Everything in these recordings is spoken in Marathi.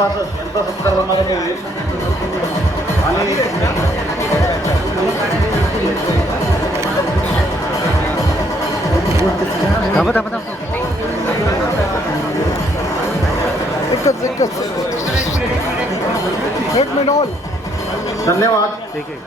अर्थातच यांचा सत्कार करण्यात येईल आणि एक मिनिट ऑल. धन्यवाद. ठीक आहे.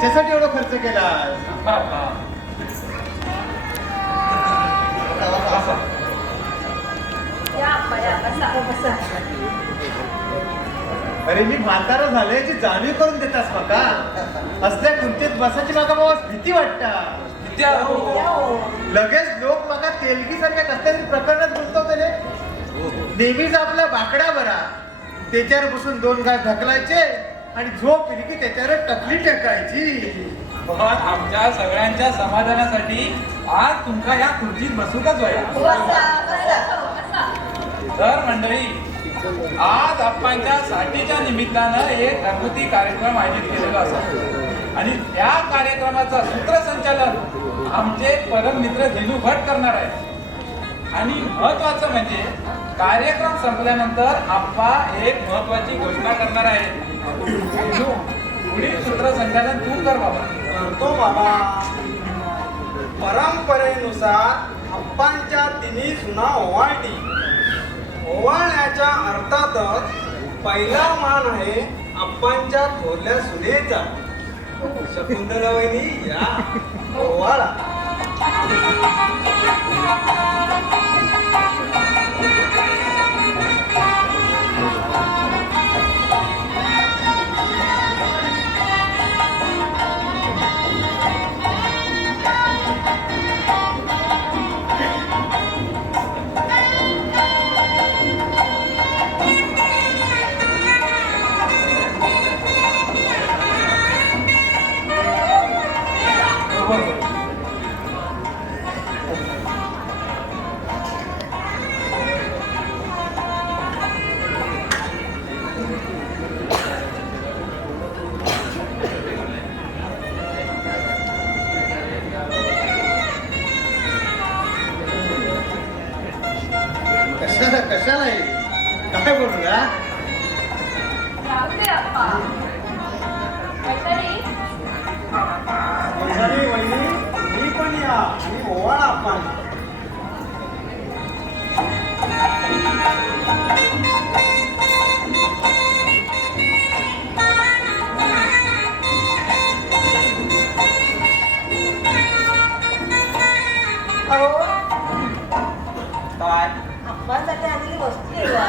त्याच्यासाठी एवढा खर्च केला. अरे मी म्हातारा झालोय याची जाणीव करून देतास माका. असल्या खुर्चीत बसायची माका बाबा भीती वाटता. लगेच लोक माका तेलगी सारख्या कसल्या तरी प्रकरणात गुंतवतले. नेहमीच आपला बाकडा बरा त्याच्यावर बसून 2 गाय ढकलायचे आणि झोप येईल की त्याच्यावर टकली टेकायची. पण आमच्या सगळ्यांच्या समाधानासाठी आज तुमका या खुर्चीत बसूकच तर मंडळी, आज आप्पांच्या साठीच्या निमित्तानं एक घरगुती कार्यक्रम आयोजित केलेला असा आणि त्या कार्यक्रमाचं सूत्रसंचालन आमचे परम मित्र दिनू भट करणार आहेत. आणि महत्वाचं म्हणजे कार्यक्रम संपल्यानंतर आप्पा एक महत्वाची घोषणा करणार आहेत. पुढील सूत्रसंचालन तू कर बाबा. करतो बाबा. परंपरेनुसार अप्पांच्या तिन्ही सुना ओवाळली. ओवाळण्याच्या अर्थातच पहिला मान आहे अप्पांच्या थोरल्या सुनेचा. शकुंतला वहिनी या ओवाळा. कशाला काय बोलू का? वहिनी मी पण या. मी ओवाळा आपण. काय अप्पांसाठी आलेली वस्तू आहे का?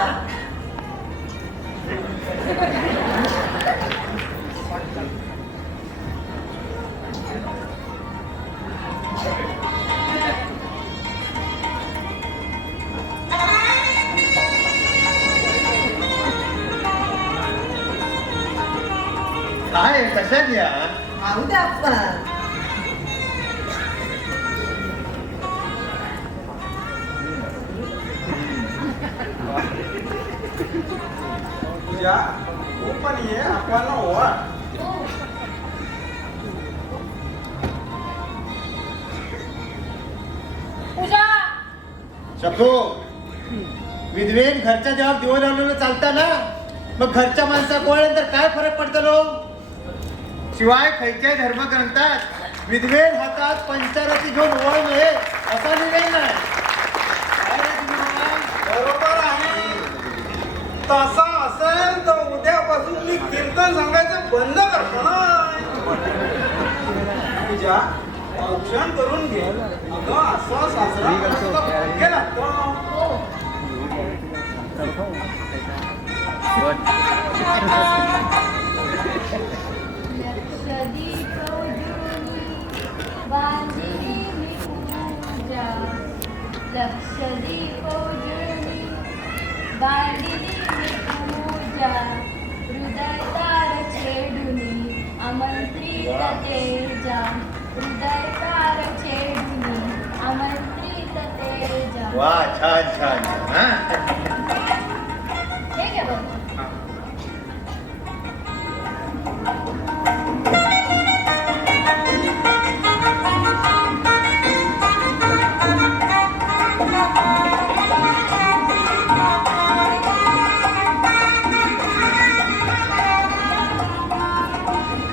काय कशात या? आणू द्या अप्पा. पूजा तू पण ये आपल्याला ओवाळ. पूजा शकू विधवेन घरच्या जेव्हा दिवस लावलेलं चालता ना, मग घरच्या माणसा कोळल्यानंतर काय फरक पडतो लो? शिवाय खैच्या धर्मग्रंथात विधवेन हातात पंचारती घेऊन ओवाळ नये असा लिहिलेला नाही. बरोबर आहे. तसा असेल तर उद्यापासून मी कीर्तन सांगायचं बंद करतो ना. पूजा औक्षण करून घे. अगं असं सासरा भाग्य लागतं. लक्षदीप उजळणी बांधिली पूजा हृदय तार छेडुनी आमंत्रित तेजा हृदय कार छेडून आमंत्रित तेजा. वा छान छान हा हे घे बघ.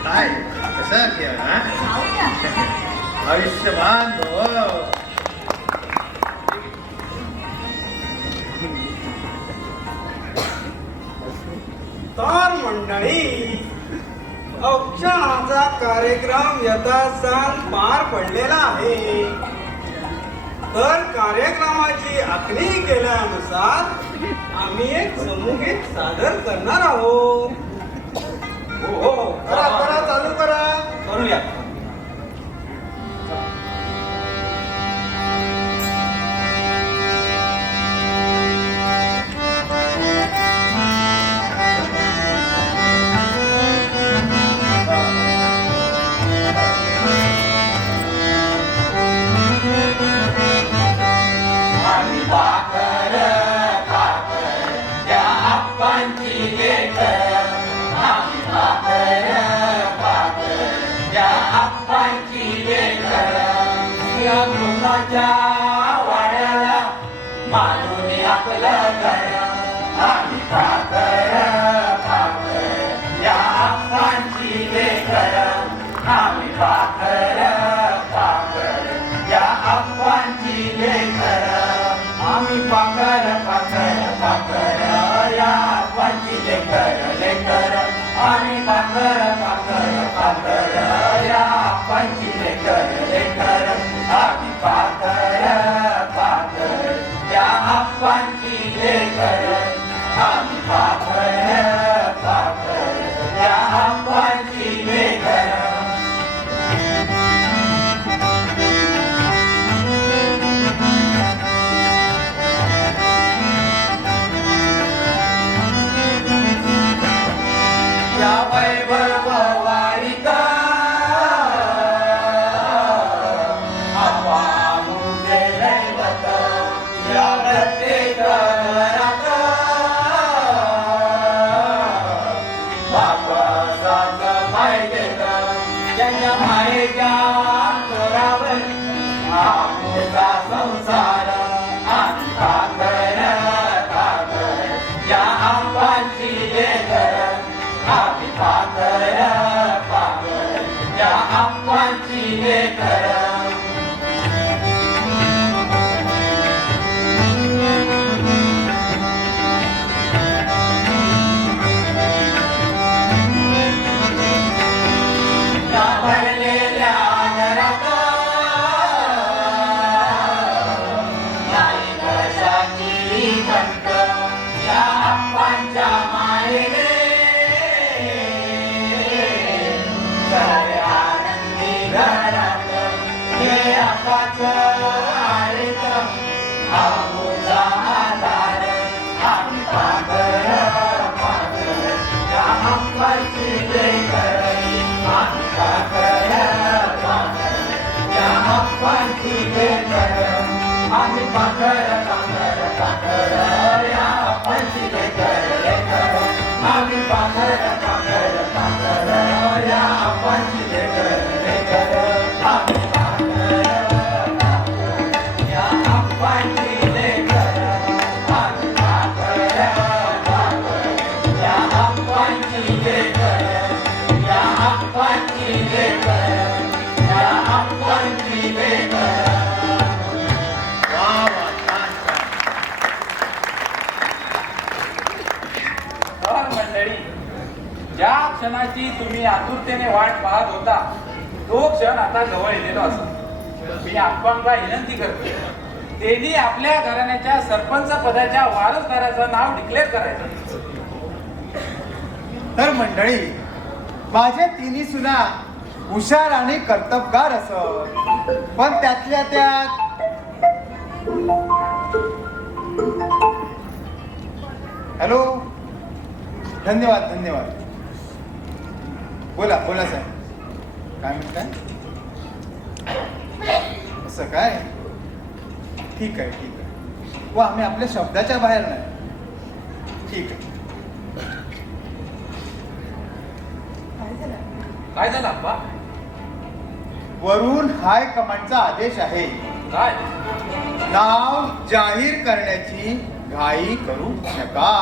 काय कसा खेळ हा खाऊया. आयुष्यमान भव. तर मंडळी औक्षणाचा कार्यक्रम यथासांग पार पडलेला आहे. तर कार्यक्रमाची आखणी केल्यानुसार आम्ही एक समूहगीत सादर करणार आहोत. हो करा करा चालू करा. करूया. वाड्याला मानून आपलं घर आम्ही पाकर या आप्पांची लेकर आम्ही पाकर या आप्पांची लेकर आम्ही पाकर या आप्पांची लेकर आम्ही पाकर या आप्पांची लेकर आम्ही पाकर या आप्पांची लेकर आम्ही पाकर या आप्पांची लेकर. या वैभव वारिका संसार आम्ही पाकर या आप्पांची लेकर आम्ही पाकर या आप्पांची लेकर. आम्ही पाकर या आप्पांची लेकर आम्ही पाकर या आप्पांची लेकर आम्ही पाकर या आप्पांची लेकर आम्ही पाकर या आप्पांची लेकर या आप्पांची लेकर या आप्पांची लेकर. मंडळी, ज्या क्षणाची तुम्ही आतुरतेने वाट पाहत होता तो क्षण आता जवळ येलेलो असतो. मी आप्पांना विनंती करतो त्यांनी आपल्या घराण्याच्या सरपंच पदाच्या वारसदाराचं नाव डिक्लेअर करायचं. तर मंडळी माझे तिन्ही सुना हुशार आणि कर्तबगार असत, पण त्यातल्या त्यात हॅलो धन्यवाद धन्यवाद. बोला बोला साहेब काय म्हणताय. असं काय? ठीक आहे ठीक आहे. व आम्ही आपल्या शब्दाच्या बाहेर नाही. ठीक आहे. काय झालं आप्पा? वरून हाय कमांडचा आदेश आहे. काय? नाव जाहीर करण्याची घाई करू नका.